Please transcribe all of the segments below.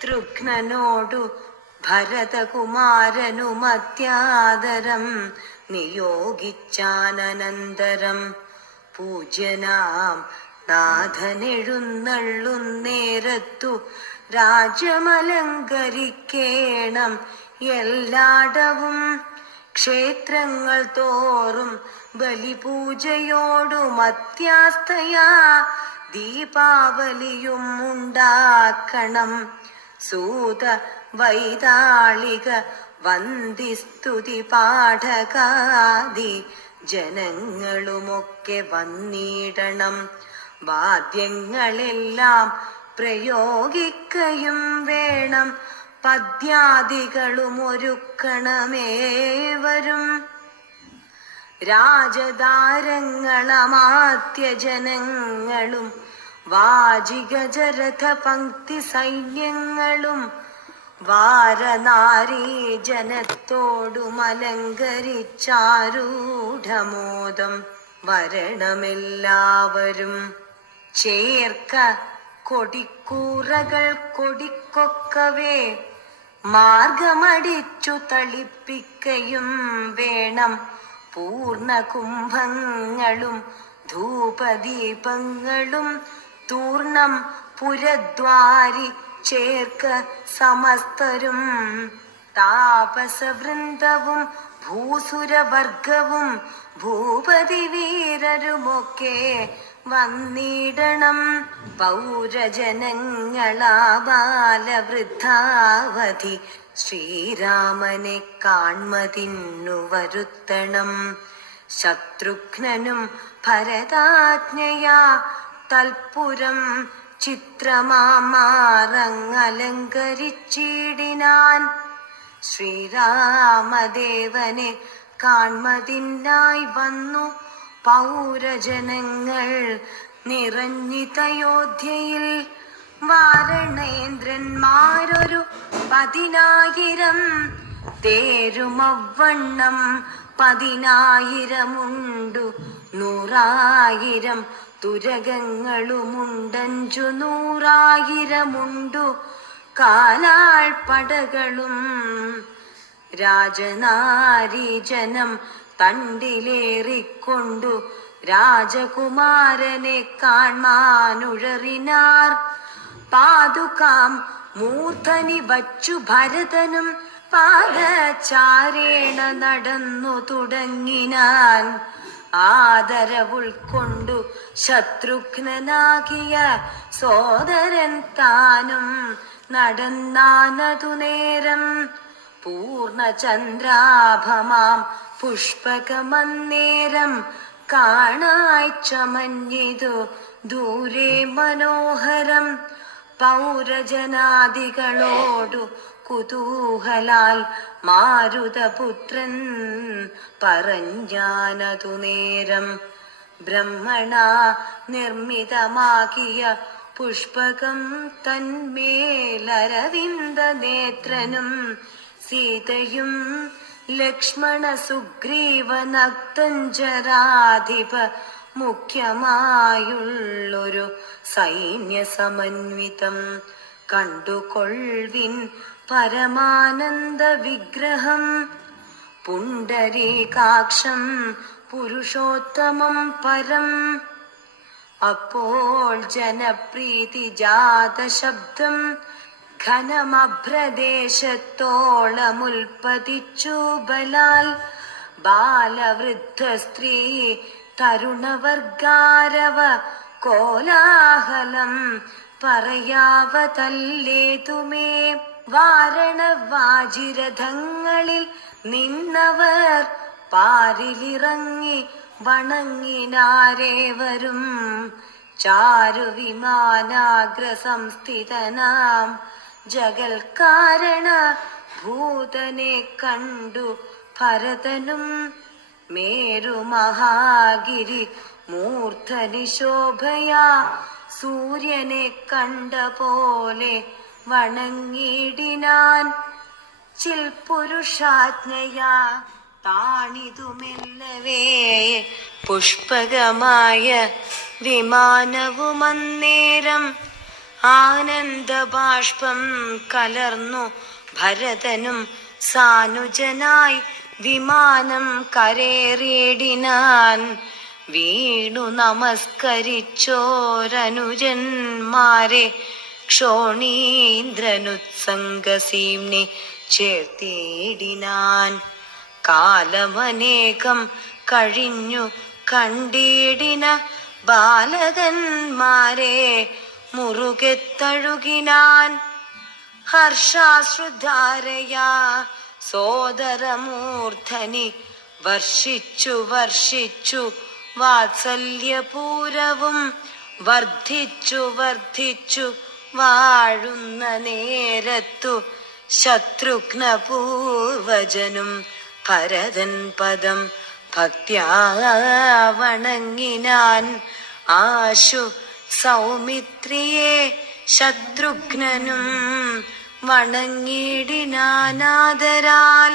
ശത്രുഘ്നോടു ഭരതകുമാരനുമത്യാദരം. നിയോഗിച്ചാനന്തരം പൂജ്യനാം നാഥനെഴുന്നള്ളുന്നേരത്തു രാജ്യമലങ്കരിക്കേണം. എല്ലാടവും ക്ഷേത്രങ്ങൾ തോറും ബലിപൂജയോടും അത്യാസ്ഥയാ ദീപാവലിയും ഉണ്ടാക്കണം സൂത വൈതാളിക വന്ദിസ്തുതി പാഠകാദി. ജനങ്ങളുമൊക്കെ വന്നിടണം. വാദ്യങ്ങളെല്ലാം പ്രയോഗിക്കയും വേണം. പദ്യാദികളും ഒരുക്കണമേവരും. രാജതാരങ്ങളമാത്യ ജനങ്ങളും വാജികജരഥ പങ്ക്തി സൈന്യങ്ങളും വാരനാരീ ജനത്തോടും അലങ്കരിച്ചാരൂഢമോദം വരണമെല്ലാവരും ചേർക്ക കൊടിക്കൂറകൾ കൊടിക്കൊക്കവേ മാർഗമടിച്ചു തളിപ്പിക്കയും വേണം പൂർണ കുംഭങ്ങളും ധൂപദീപങ്ങളും തൂർണം പുരദ്വാരി ചേർക്ക സമസ്തരും. താപസവൃന്ദവും ഭൂസുരവർഗവും ഭൂപതി വീരരുമൊക്കെ വന്നിടണം. പൗരജനങ്ങളാ ബാലവൃദ്ധാവധി. ശ്രീരാമനെ കാൺമതിന്നു വരുത്തണം. ശത്രുഘ്നനും ഭരതാജ്ഞയാ തൽപുരം ചിത്രമാമാറങ്ങലങ്കരിച്ചിടിനാൻ. ശ്രീരാമദേവനെ കാൺമതിനായി വന്നു പൗരജനങ്ങൾ നിറഞ്ഞിതയോധ്യയിൽ. വാരണേന്ദ്രന്മാരൊരു പതിനായിരം തേരുമവണ്ണം പതിനായിരമുണ്ടു നൂറായിരം തുരകങ്ങളുമുണ്ടഞ്ചു നൂറായിരമുണ്ടു കാലാൾപ്പടകളും രാജനാരീജനം തണ്ടിലേറിക്കൊണ്ടു രാജകുമാരനെ കാൺമാനുഴറിനാർ പാതുകാം മൂർധനി വച്ചു ഭരതനും പാദചാരേണ നടന്നു തുടങ്ങിനാൻ. ആദരവുൾക്കൊണ്ടു ശത്രുഘ്നനാകിയ സോദരൻ താനും നടന്നാനതു നേരം പൂർണചന്ദ്രാഭമാം പുഷ്പകമന്നേരം കാണായി ചമഞ്ഞിതു ദൂരെ മനോഹരം പൗരജനാദികളോടു കുതൂഹലാൽ മാരുതപുത്രൻ പറഞ്ഞാനതു നേരം ബ്രഹ്മണ നിർമ്മിതമാക്കിയ പുഷ്പകം തന്മേലരവിന്ദ നേത്രനും സീതയും ലക്ഷ്മണ സുഗ്രീവ നക്തഞ്ചരാധിപ മുഖ്യമായുള്ളൊരു സൈന്യ സമന്വിതം കണ്ടുകൊൾവിൻ പരമാനന്ദ വിഗ്രഹം പുണ്ടരീകാക്ഷം പുരുഷോത്തമം പരം. അപ്പോൾ ജനപ്രീതി ജാത ശബ്ദം ഘനമഭ്രദേശത്തോളമുൽപ്പതിച്ചു ബലാൽ. ബാലവൃദ്ധ സ്ത്രീ തരുണവർഗാരവ കോലാഹലം പറയാവതല്ലേതുമേ. വാരണവാജിരഥങ്ങളിൽ നിന്നവർ പാരിലിറങ്ങി വണങ്ങിനാരേവരും. ചാരുവിമാനാഗ്ര സംസ്ഥിതനാം ജഗൽ കാരണ ഭൂതനെ കണ്ടു ഭരതനും മേരുമഹാഗിരി മൂർധനി ശോഭയാ സൂര്യനെ കണ്ട പോലെ വണങ്ങിടിനാൻ ചിൽ പുരുഷാജ്ഞയാ താണിതുമെല്ലവേ. പുഷ്പകമായ വിമാനവുമന്നേരം ആനന്ദബാഷ്പം കലർന്നു ഭരതനും സാനുജനായി വിമാനം കരേറിയിടിനാൻ. വീണു നമസ്കരിച്ചോരനുജന്മാരെ ക്ഷോണീന്ദ്രനുത്സംഗസീംനെ ചേർത്തിടിനാൻ കാലമനേകം കഴിഞ്ഞു കണ്ടിടിന ബാലകന്മാരെ മുറുകെ തഴുകിനാൻ ഹർഷാശ്രുധാരയാ സോദരമൂർധനി വർഷിച്ചു വർഷിച്ചു വാത്സല്യപൂരവും വർദ്ധിച്ചു വർദ്ധിച്ചു വാഴുന്ന നേരത്തു ശത്രുഘ്ന പൂർവജനും ഭരതൻ പദം ഭക്ത്യാ ആശു സൗമിത്രിയെ ശത്രുഘ്നനും വണങ്ങിടിനാനാദരാൽ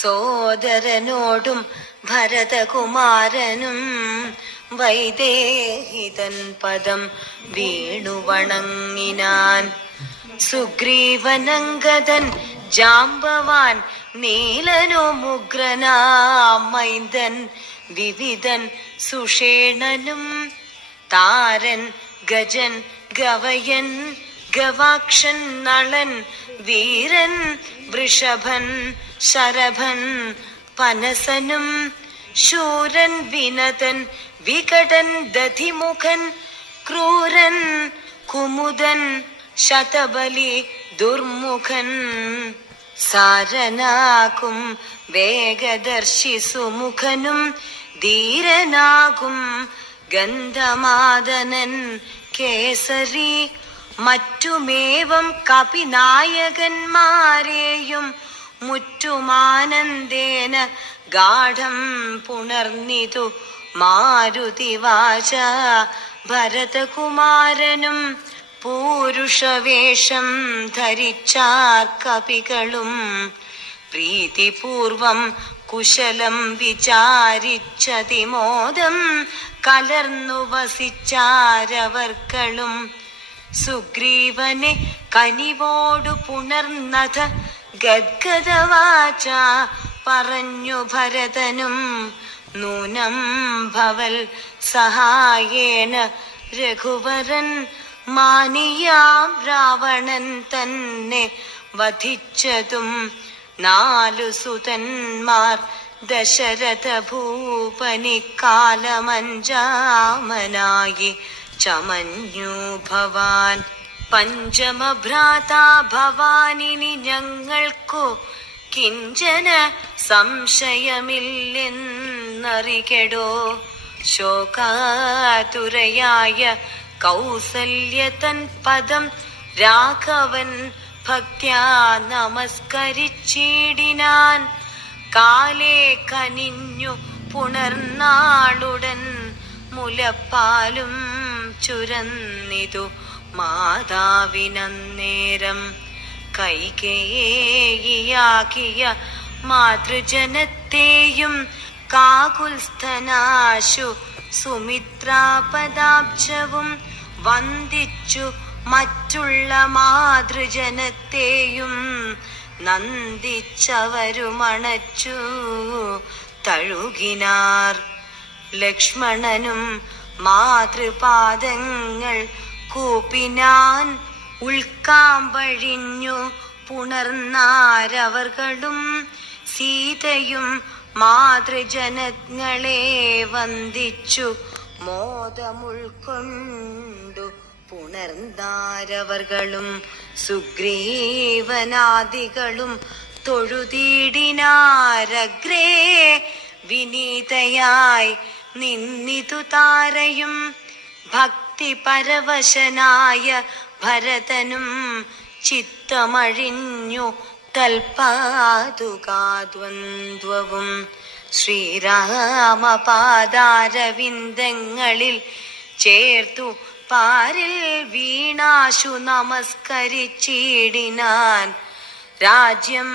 സോദരനോടും ഭരതകുമാരനും വൈദേഹിതൻ പദം വീണു വണങ്ങിനാൻ. സുഗ്രീവനംഗതൻ ജാമ്പവാൻ നീലനോ മുഗ്രനാമൈന്ദൻ വിവിധൻ സുഷേണനും താരൻ ഗജൻ ഗവയൻ ഗവാക്ഷൻ നളൻ വീരൻ വൃഷഭൻ ശരഭൻ പനസനും ശൂരൻ വിനതൻ വികടൻ ദധിമുഖൻ ക്രൂരൻ കുമുദൻ ശതബലി ദുർമുഖൻ. സാരനാകും വേഗദർശി സുമുഖനും ധീരനാകും ഗന്ധമാദനൻ കേസരി. മറ്റുമേവം കപിനായകന്മാരെയും മുറ്റുമാനന്ദേന ഗാഠം പുണർന്നിതു മാരുതിവാച ഭരതകുമാരനും പൂരുഷവേഷം ധരിച്ചാർ കപികളും പ്രീതിപൂർവം കുശലം വിചാരിച്ചതിമോദം കലർന്നു വസിച്ചാരവർക്കളും സുഗ്രീവനെ കനിവോടു പുണർന്നത ഗദ്ഗദവാച പറഞ്ഞു ഭരതനും നൂനം ഭവൽ സഹായേന രഘുവരൻ മാനിയാം രാവണൻ തന്നെ വധിച്ചതും നാലു സുതന്മാർ ദശരഥ ഭൂപനിക്കാലമഞ്ചാമനായി ചമഞ്ഞു ഭവാൻ. പഞ്ചമഭ്രാതാ ഭവാനിനി ഞങ്ങൾക്കു കിഞ്ചന സംശയമില്ലെന്നറികെടോ ശോകാതുരയായ കൗസല്യതൻ പദം രാഘവൻ ഭക്യാ നമസ്കരിച്ചിടിനാൻ. കാലേ കനിഞ്ഞു പുണർനാളുടൻ മുലപ്പാലും ചുരന്നിതു മാതാവിനന്നേരം. കൈകേയിയാക്കിയ മാതൃജനത്തെയും കാകുൽസ്ഥനാശു സുമിത്രാപദാബ്ജവും വന്ദിച്ചു മറ്റുള്ള മാതൃജനത്തെയും നന്ദിച്ചവരുമണച്ചു. തഴുകിനാർ ലക്ഷ്മണനും മാതൃപാദങ്ങൾ കൂപ്പിനാൻ ഉൾക്കാമ്പഴിഞ്ഞു പുണർന്നാരവർകളും സീതയും മാതൃജനങ്ങളെ വന്ദിച്ചു. മോദമുൾക്കൊണ്ടു പുണർന്നാരവർകളും സുഗ്രീവനാദികളും തൊഴുതീടിനാരഗ്രേ വിനീതയായി നിന്നിതു താരയും ഭക്തി പരവശനായ ഭരതനും ചിത്തമഴിഞ്ഞു തൽപാതുകാദ്വന്ദ്വവും ശ്രീരാമപാദാരവിന്ദങ്ങളിൽ ചേർത്തു പാരിൽ വീണാശു നമസ്കരിച്ചിടിനാൻ. രാജ്യം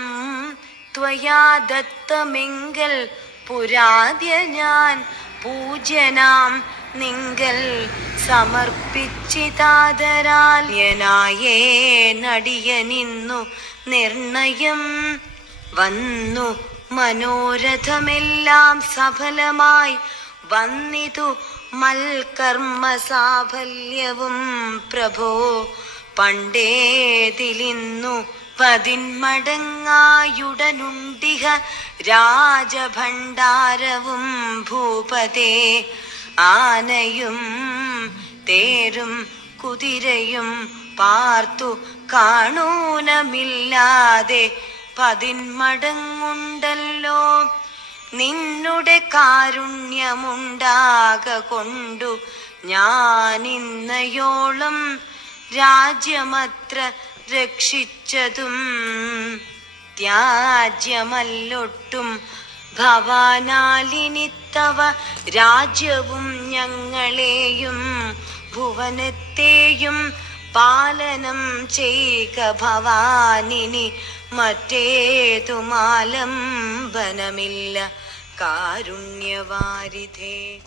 ത്വയാ ദത്തമെങ്കൽ പുരാദ്യ ഞാൻ പൂജ്യനാം നിങ്കൽ സമർപ്പിച്ചിതാദരാല്യനായേ നടിയനിന്നു നിർണയം. വന്നു മനോരഥമെല്ലാം സഫലമായി. വന്നിതു മൽക്കർമ്മ സാഫല്യവും പ്രഭോ. പണ്ടേതിലിന്നു പതിന്മടങ്ങായുടനുണ്ടിഹ രാജഭണ്ഡാരവും ഭൂപതേ. ആനയും തേരും കുതിരയും പാർത്തു കാണൂനമില്ലാതെ പതിന്മടങ്ങുണ്ടല്ലോ. നിന്നുടെ കാരുണ്യമുണ്ടാക കൊണ്ടു ഞാനിന്നയോളം രാജ്യമത്ര രക്ഷിച്ചതും ത്യാജ്യമല്ലൊട്ടും ഭവാനാലിനിത്തവ രാജ്യവും ഞങ്ങളെയും ഭുവനത്തെയും പാലനം ചെയ്ക ഭവാനിനി മറ്റേതുമാലംബനമില്ല. കാരുണ്യവാരിധേ.